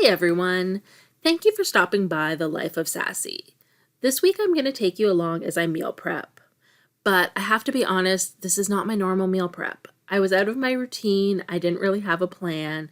Hey everyone! Thank you for stopping by The Life of Sassy. This week I'm going to take you along as I meal prep. But I have to be honest, this is not my normal meal prep. I was out of my routine, I didn't really have a plan,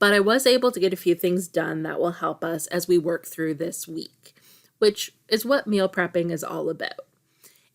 but I was able to get a few things done that will help us as we work through this week, which is what meal prepping is all about.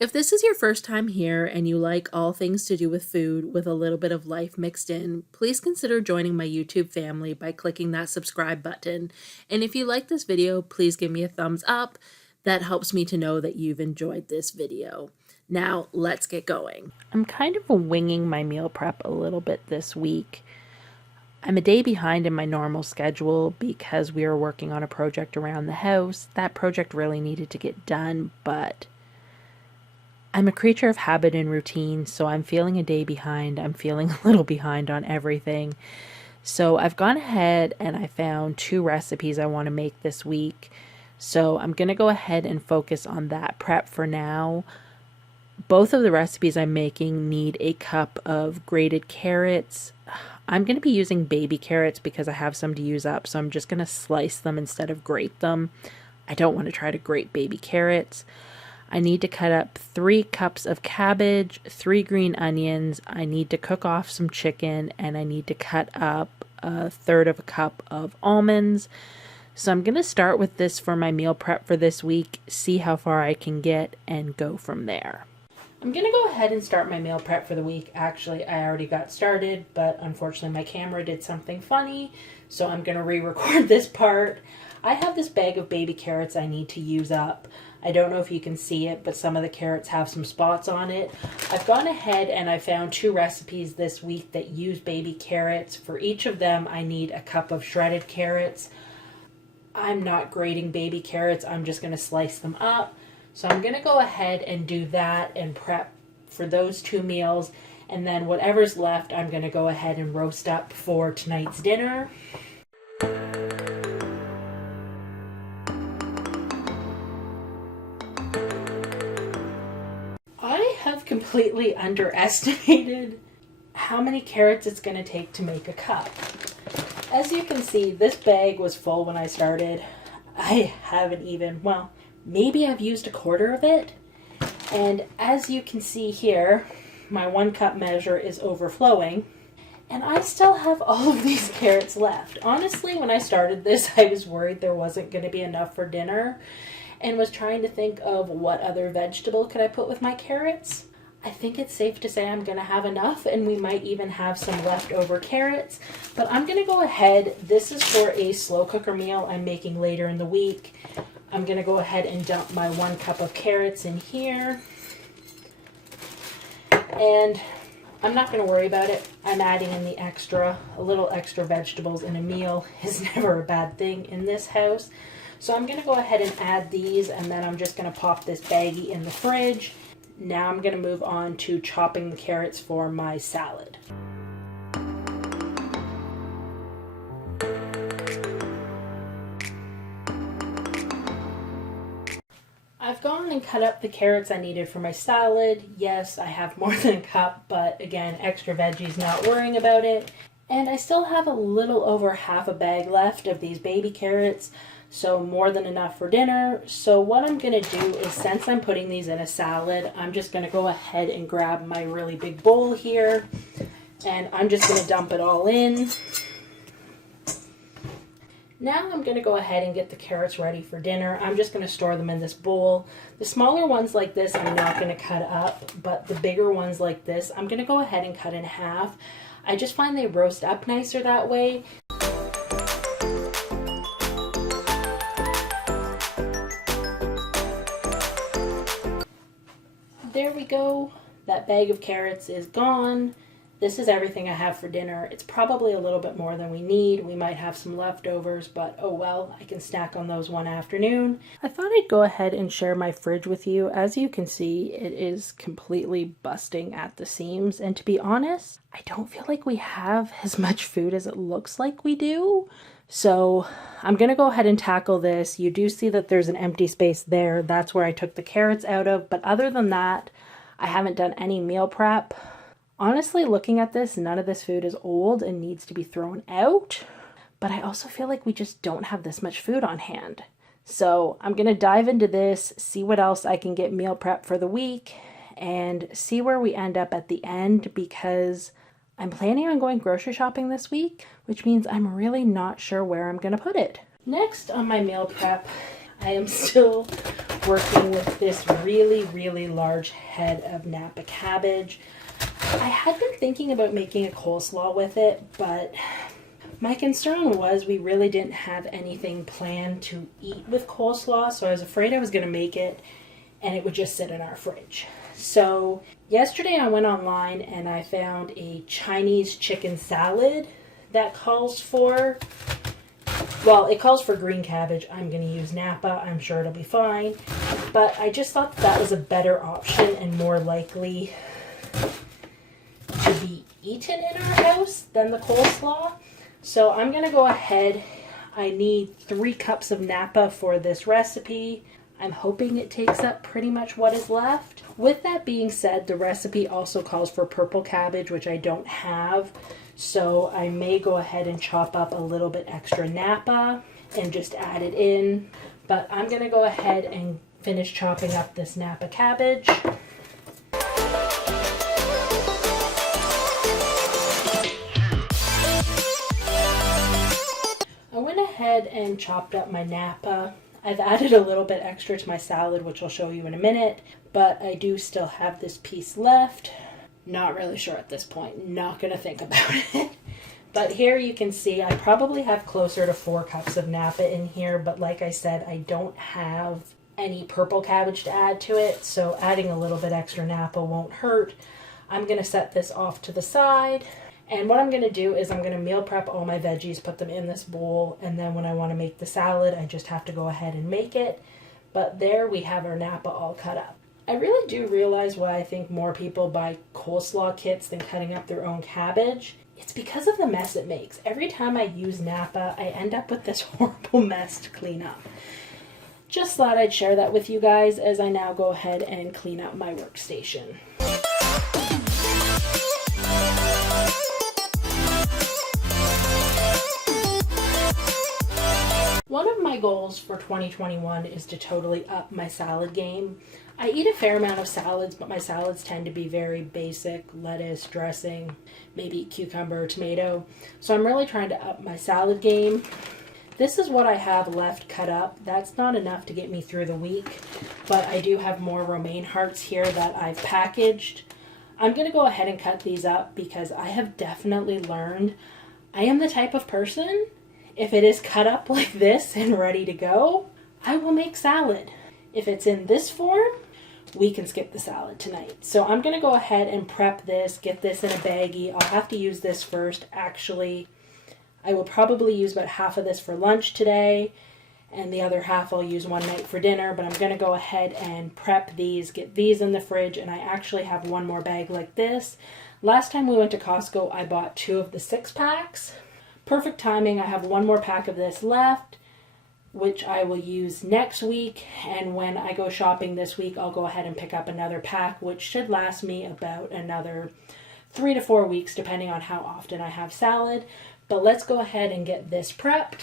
If this is your first time here and you like all things to do with food with a little bit of life mixed in, please consider joining my YouTube family by clicking that subscribe button. And if you like this video, please give me a thumbs up. That helps me to know that you've enjoyed this video. Now, let's get going. I'm kind of winging my meal prep a little bit this week. I'm a day behind in my normal schedule because we are working on a project around the house. That project really needed to get done, but I'm a creature of habit and routine, so I'm feeling a day behind. I'm feeling a little behind on everything. So I've gone ahead and I found 2 recipes I want to make this week. So I'm going to go ahead and focus on that prep for now. Both of the recipes I'm making need a cup of grated carrots. I'm going to be using baby carrots because I have some to use up, so I'm just going to slice them instead of grate them. I don't want to try to grate baby carrots. I need to cut up 3 cups of cabbage, 3 green onions. I need to cook off some chicken, and I need to cut up 1/3 of a cup of almonds. So I'm going to start with this for my meal prep for this week, see how far I can get, and go from there. I'm going to go ahead and start my meal prep for the week. Actually, I already got started, but unfortunately my camera did something funny, so I'm going to re-record this part. I have this bag of baby carrots I need to use up. I don't know if you can see it, but some of the carrots have some spots on it. I've gone ahead and I found 2 recipes this week that use baby carrots. For each of them, I need a cup of shredded carrots. I'm not grating baby carrots. I'm just going to slice them up. So I'm going to go ahead and do that and prep for those 2 meals. And then whatever's left, I'm going to go ahead and roast up for tonight's dinner. I have completely underestimated how many carrots it's going to take to make a cup. As you can see, this bag was full when I started. I haven't even, well, maybe I've used 1/4 of it. And as you can see here, my 1 cup measure is overflowing. And I still have all of these carrots left. Honestly, when I started this, I was worried there wasn't going to be enough for dinner and was trying to think of what other vegetable could I put with my carrots. I think it's safe to say I'm going to have enough, and we might even have some leftover carrots. But I'm going to go ahead. This is for a slow cooker meal I'm making later in the week. I'm going to go ahead and dump my 1 cup of carrots in here. And I'm not going to worry about it. I'm adding in the extra. A little extra vegetables in a meal is never a bad thing in this house. So I'm going to go ahead and add these, and then I'm just going to pop this baggie in the fridge. Now I'm going to move on to chopping the carrots for my salad. I've gone and cut up the carrots I needed for my salad. Yes, I have more than a cup, but again, extra veggies, not worrying about it. And I still have a little over half a bag left of these baby carrots, so more than enough for dinner. So what I'm going to do is, since I'm putting these in a salad, I'm just going to go ahead and grab my really big bowl here, and I'm just going to dump it all in. Now I'm going to go ahead and get the carrots ready for dinner. I'm just going to store them in this bowl. The smaller ones like this I'm not going to cut up, but the bigger ones like this I'm going to go ahead and cut in half. I just find they roast up nicer that way. There we go. That bag of carrots is gone. This is everything I have for dinner. It's probably a little bit more than we need. We might have some leftovers, but oh well, I can snack on those one afternoon. I thought I'd go ahead and share my fridge with you. As you can see, it is completely busting at the seams. And to be honest, I don't feel like we have as much food as it looks like we do. So I'm going to go ahead and tackle this. You do see that there's an empty space there. That's where I took the carrots out of. But other than that, I haven't done any meal prep. Honestly, looking at this, none of this food is old and needs to be thrown out. but I also feel like we just don't have this much food on hand. So I'm going to dive into this, see what else I can get meal prep for the week, and see where we end up at the end, because I'm planning on going grocery shopping this week, which means I'm really not sure where I'm going to put it. Next on my meal prep, I am still working with this really, really large head of Napa cabbage. I had been thinking about making a coleslaw with it, but my concern was we really didn't have anything planned to eat with coleslaw, so I was afraid I was going to make it and it would just sit in our fridge. So yesterday I went online and I found a Chinese chicken salad that calls for, well, it calls for green cabbage. I'm going to use Napa. I'm sure it'll be fine. But I just thought that was a better option and more likely to be eaten in our house than the coleslaw. So I'm going to go ahead. I need 3 cups of Napa for this recipe. I'm hoping it takes up pretty much what is left. With that being said, the recipe also calls for purple cabbage, which I don't have. So I may go ahead and chop up a little bit extra Napa and just add it in. But I'm going to go ahead and finish chopping up this Napa cabbage. I went ahead and chopped up my Napa. I've added a little bit extra to my salad, which I'll show you in a minute, but I do still have this piece left. Not really sure at this point. Not going to think about it. But here you can see I probably have closer to 4 cups of Napa in here, but like I said, I don't have any purple cabbage to add to it, so adding a little bit extra Napa won't hurt. I'm going to set this off to the side. And what I'm going to do is I'm going to meal prep all my veggies, put them in this bowl, and then when I want to make the salad, I just have to go ahead and make it. But there we have our Napa all cut up. I really do realize why I think more people buy coleslaw kits than cutting up their own cabbage. It's because of the mess it makes. Every time I use Napa, I end up with this horrible mess to clean up. Just thought I'd share that with you guys as I now go ahead and clean up my workstation. One of my goals for 2021 is to totally up my salad game. I eat a fair amount of salads, but my salads tend to be very basic: lettuce, dressing, maybe cucumber or tomato. So I'm really trying to up my salad game. This is what I have left cut up. That's not enough to get me through the week, but I do have more romaine hearts here that I've packaged. I'm going to go ahead and cut these up because I have definitely learned I am the type of person, if it is cut up like this and ready to go, I will make salad. If it's in this form, we can skip the salad tonight. So I'm going to go ahead and prep this, get this in a baggie. I'll have to use this first. Actually, I will probably use about half of this for lunch today, and the other half I'll use one night for dinner. But I'm going to go ahead and prep these, get these in the fridge, and I actually have one more bag like this. Last time we went to Costco, I bought 2 of the 6-packs. Perfect timing. I have one more pack of this left, which I will use next week. And when I go shopping this week, I'll go ahead and pick up another pack, which should last me about another 3 to 4 weeks, depending on how often I have salad. But let's go ahead and get this prepped.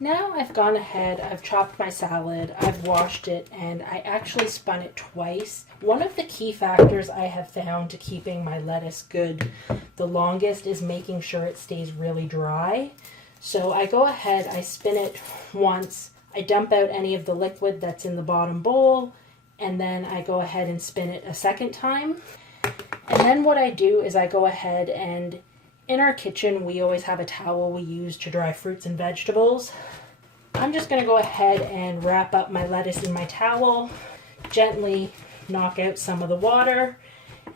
Now I've gone ahead, I've chopped my salad, I've washed it, and I actually spun it twice. One of the key factors I have found to keeping my lettuce good the longest is making sure it stays really dry. So I go ahead, I spin it once, I dump out any of the liquid that's in the bottom bowl, and then I go ahead and spin it a second time. And then what I do is I go ahead and in our kitchen, we always have a towel we use to dry fruits and vegetables. I'm just going to go ahead and wrap up my lettuce in my towel, gently knock out some of the water,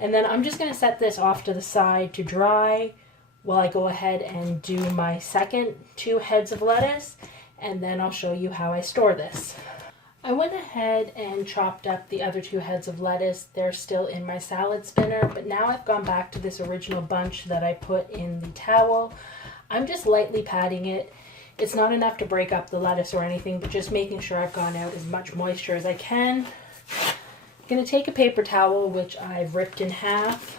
and then I'm just going to set this off to the side to dry while I go ahead and do my second 2 heads of lettuce. and then I'll show you how I store this. I went ahead and chopped up the other 2 heads of lettuce. They're still in my salad spinner, but now I've gone back to this original bunch that I put in the towel. I'm just lightly patting it. It's not enough to break up the lettuce or anything, but just making sure I've gone out as much moisture as I can. I'm going to take a paper towel, which I've ripped in half.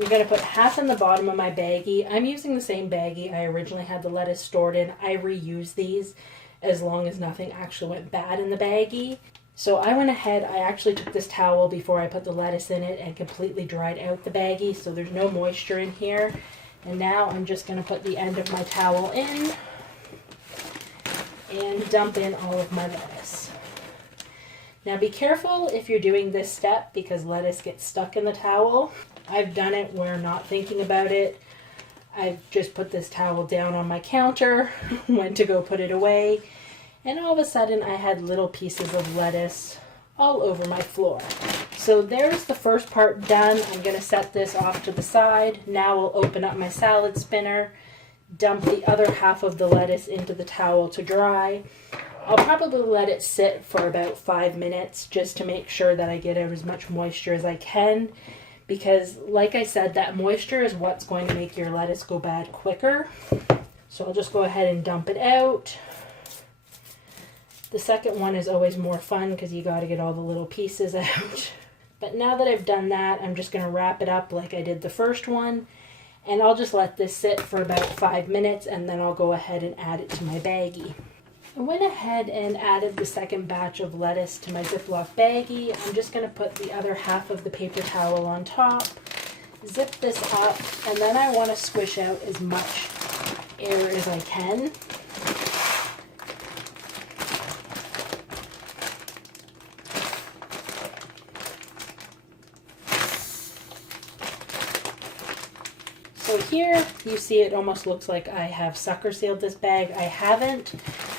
I'm going to put half in the bottom of my baggie. I'm using the same baggie I originally had the lettuce stored in. I reuse these as long as nothing actually went bad in the baggie. So I went ahead, I actually took this towel before I put the lettuce in it and completely dried out the baggie, so there's no moisture in here. And now I'm just going to put the end of my towel in and dump in all of my lettuce. Now be careful if you're doing this step because lettuce gets stuck in the towel. I've done it where not thinking about it. I've just put this towel down on my counter, went to go put it away, and all of a sudden I had little pieces of lettuce all over my floor. So there's the first part done. I'm going to set this off to the side. Now I'll open up my salad spinner, dump the other half of the lettuce into the towel to dry. I'll probably let it sit for about 5 minutes just to make sure that I get out as much moisture as I can. Because, like I said, that moisture is what's going to make your lettuce go bad quicker. So I'll just go ahead and dump it out. The second one is always more fun because you got to get all the little pieces out. But now that I've done that, I'm just going to wrap it up like I did the first one. And I'll just let this sit for about 5 minutes and then I'll go ahead and add it to my baggie. I went ahead and added the second batch of lettuce to my Ziploc baggie. I'm just going to put the other half of the paper towel on top, zip this up, and then I want to squish out as much air as I can. So here you see it almost looks like I have sucker sealed this bag. I haven't.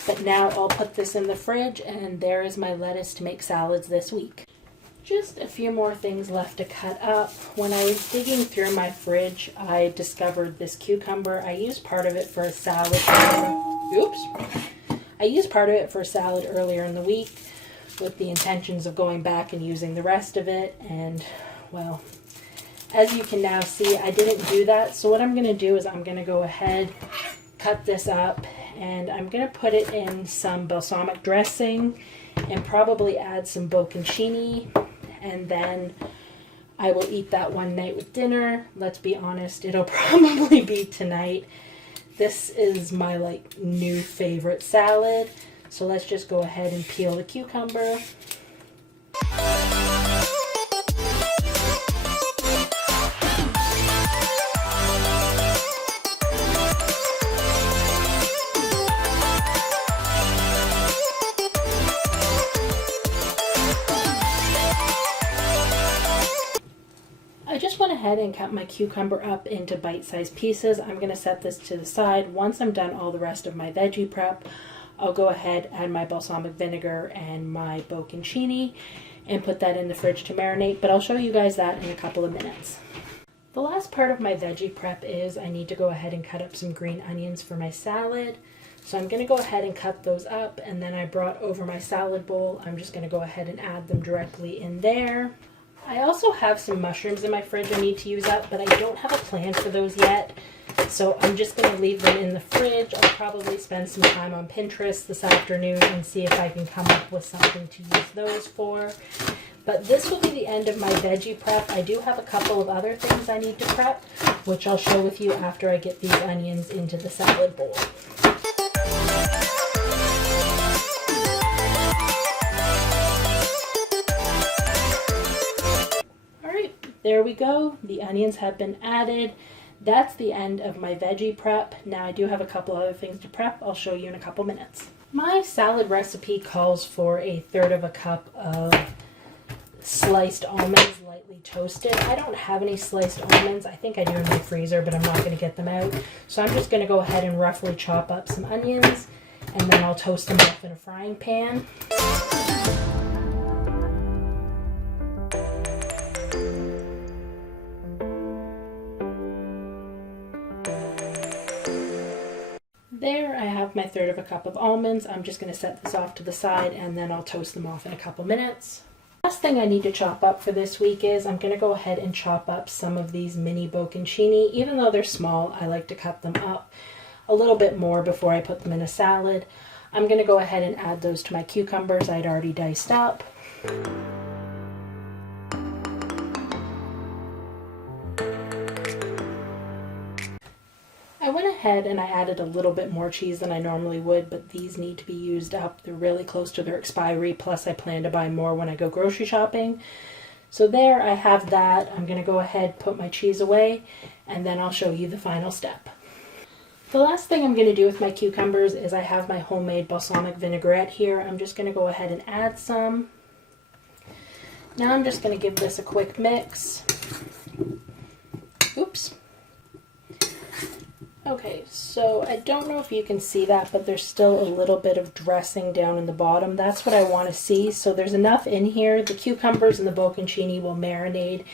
But now I'll put this in the fridge and there is my lettuce to make salads this week. Just a few more things left to cut up. When I was digging through my fridge, I discovered this cucumber. I used part of it for a salad. I used part of it for a salad earlier in the week with the intentions of going back and using the rest of it. And, well, as you can now see, I didn't do that. So what I'm going to do is I'm going to go ahead, cut this up, and I'm going to put it in some balsamic dressing and probably add some bocconcini, and then I will eat that one night with dinner. Let's be honest, it'll probably be tonight. This is my new favorite salad. So let's just go ahead and peel the cucumber. I just went ahead and cut my cucumber up into bite-sized pieces. I'm going to set this to the side. Once I'm done all the rest of my veggie prep, I'll go ahead, add my balsamic vinegar and my bocconcini and put that in the fridge to marinate, but I'll show you guys that in a couple of minutes. The last part of my veggie prep is I need to go ahead and cut up some green onions for my salad. So I'm going to go ahead and cut those up, and then I brought over my salad bowl. I'm just going to go ahead and add them directly in there. I also have some mushrooms in my fridge I need to use up, but I don't have a plan for those yet. So I'm just going to leave them in the fridge. I'll probably spend some time on Pinterest this afternoon and see if I can come up with something to use those for. But this will be the end of my veggie prep. I do have a couple of other things I need to prep, which I'll share with you after I get these onions into the salad bowl. There we go. The onions have been added. That's the end of my veggie prep. Now I do have a couple other things to prep. I'll show you in a couple minutes. My salad recipe calls for 1/3 cup of sliced almonds, lightly toasted. I don't have any sliced almonds. I think I do in my freezer, but I'm not going to get them out. So I'm just going to go ahead and roughly chop up some onions, and then I'll toast them up in a frying pan. There I have my 1/3 of a cup of almonds. I'm just going to set this off to the side and then I'll toast them off in a couple minutes. Last thing I need to chop up for this week is I'm going to go ahead and chop up some of these mini bocconcini. Even though they're small, I like to cut them up a little bit more before I put them in a salad. I'm going to go ahead and add those to my cucumbers I'd already diced up. I went ahead and I added a little bit more cheese than I normally would, but these need to be used up. They're really close to their expiry, plus I plan to buy more when I go grocery shopping. So there, I have that. I'm going to go ahead, put my cheese away, and then I'll show you the final step. The last thing I'm going to do with my cucumbers is I have my homemade balsamic vinaigrette here. I'm just going to go ahead and add some. Now I'm just going to give this a quick mix. Oops. Okay, so I don't know if you can see that, but there's still a little bit of dressing down in the bottom. That's what I want to see. So there's enough in here. The cucumbers and the bocconcini will marinate,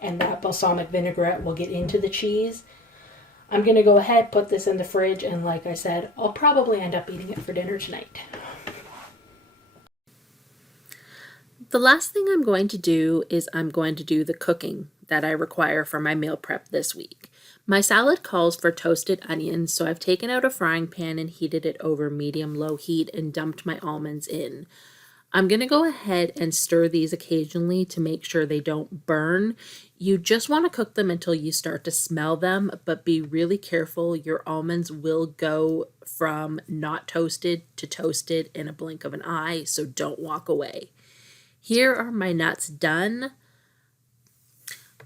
and that balsamic vinaigrette will get into the cheese. I'm going to go ahead, put this in the fridge, and like I said, I'll probably end up eating it for dinner tonight. The last thing I'm going to do is I'm going to do the cooking that I require for my meal prep this week. My salad calls for toasted onions, so I've taken out a frying pan and heated it over medium-low heat and dumped my almonds in. I'm going to go ahead and stir these occasionally to make sure they don't burn. You just want to cook them until you start to smell them, but be really careful. Your almonds will go from not toasted to toasted in a blink of an eye, so don't walk away. Here are my nuts done.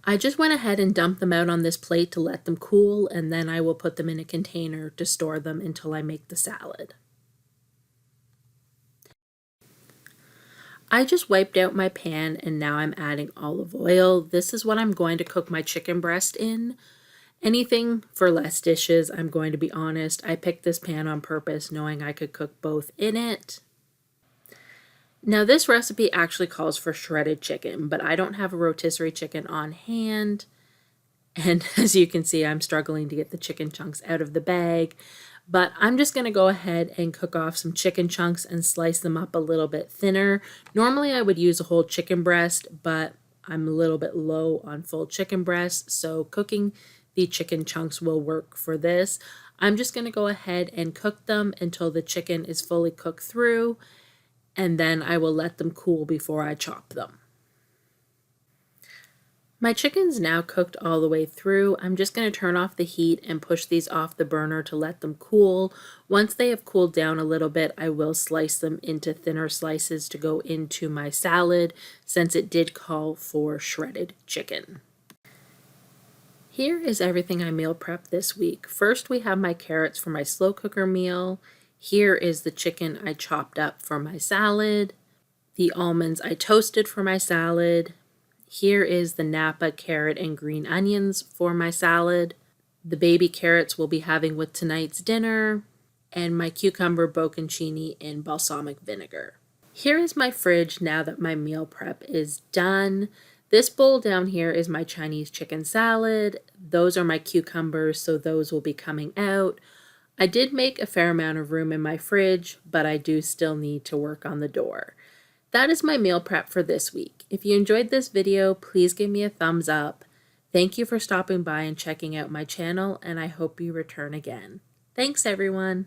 I just went ahead and dumped them out on this plate to let them cool, and then I will put them in a container to store them until I make the salad. I just wiped out my pan and now I'm adding olive oil. This is what I'm going to cook my chicken breast in. Anything for less dishes, I'm going to be honest. I picked this pan on purpose knowing I could cook both in it. Now this recipe actually calls for shredded chicken, but I don't have a rotisserie chicken on hand. And as you can see, I'm struggling to get the chicken chunks out of the bag. But I'm just going to go ahead and cook off some chicken chunks and slice them up a little bit thinner. Normally I would use a whole chicken breast, but I'm a little bit low on full chicken breast, so cooking the chicken chunks will work for this. I'm just going to go ahead and cook them until the chicken is fully cooked through, and then I will let them cool before I chop them. My chicken's now cooked all the way through. I'm just going to turn off the heat and push these off the burner to let them cool. Once they have cooled down a little bit, I will slice them into thinner slices to go into my salad, since it did call for shredded chicken. Here is everything I meal prepped this week. First, we have my carrots for my slow cooker meal. Here is the chicken I chopped up for my salad. The almonds I toasted for my salad. Here is the Napa carrot and green onions for my salad. The baby carrots we'll be having with tonight's dinner. And my cucumber bocconcini in balsamic vinegar. Here is my fridge now that my meal prep is done. This bowl down here is my Chinese chicken salad. Those are my cucumbers, so those will be coming out. I did make a fair amount of room in my fridge, but I do still need to work on the door. That is my meal prep for this week. If you enjoyed this video, please give me a thumbs up. Thank you for stopping by and checking out my channel, and I hope you return again. Thanks, everyone.